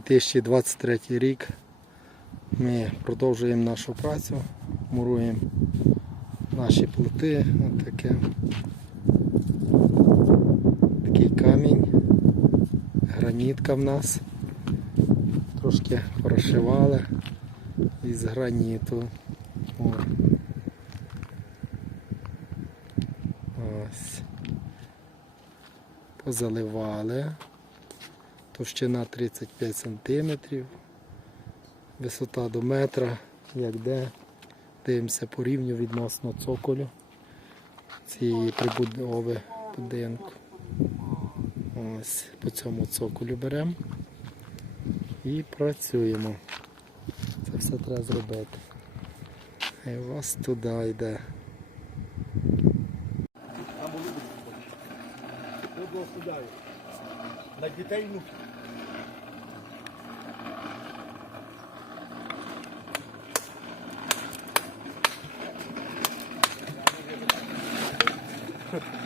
2023 рік. Ми продовжуємо нашу працю, муруємо наші плити. Ось таке. Такий камінь, гранітка в нас. Трошки прошивали із граніту. Ось. Позаливали. Товщина 35 см. Висота до метра. Як де. Дивимося по рівню відносно цоколю цієї прибудови будинку. Ось по цьому цоколю беремо і працюємо. Це все треба зробити. І у вас туди йде. Там Daqui tá inútil. Thank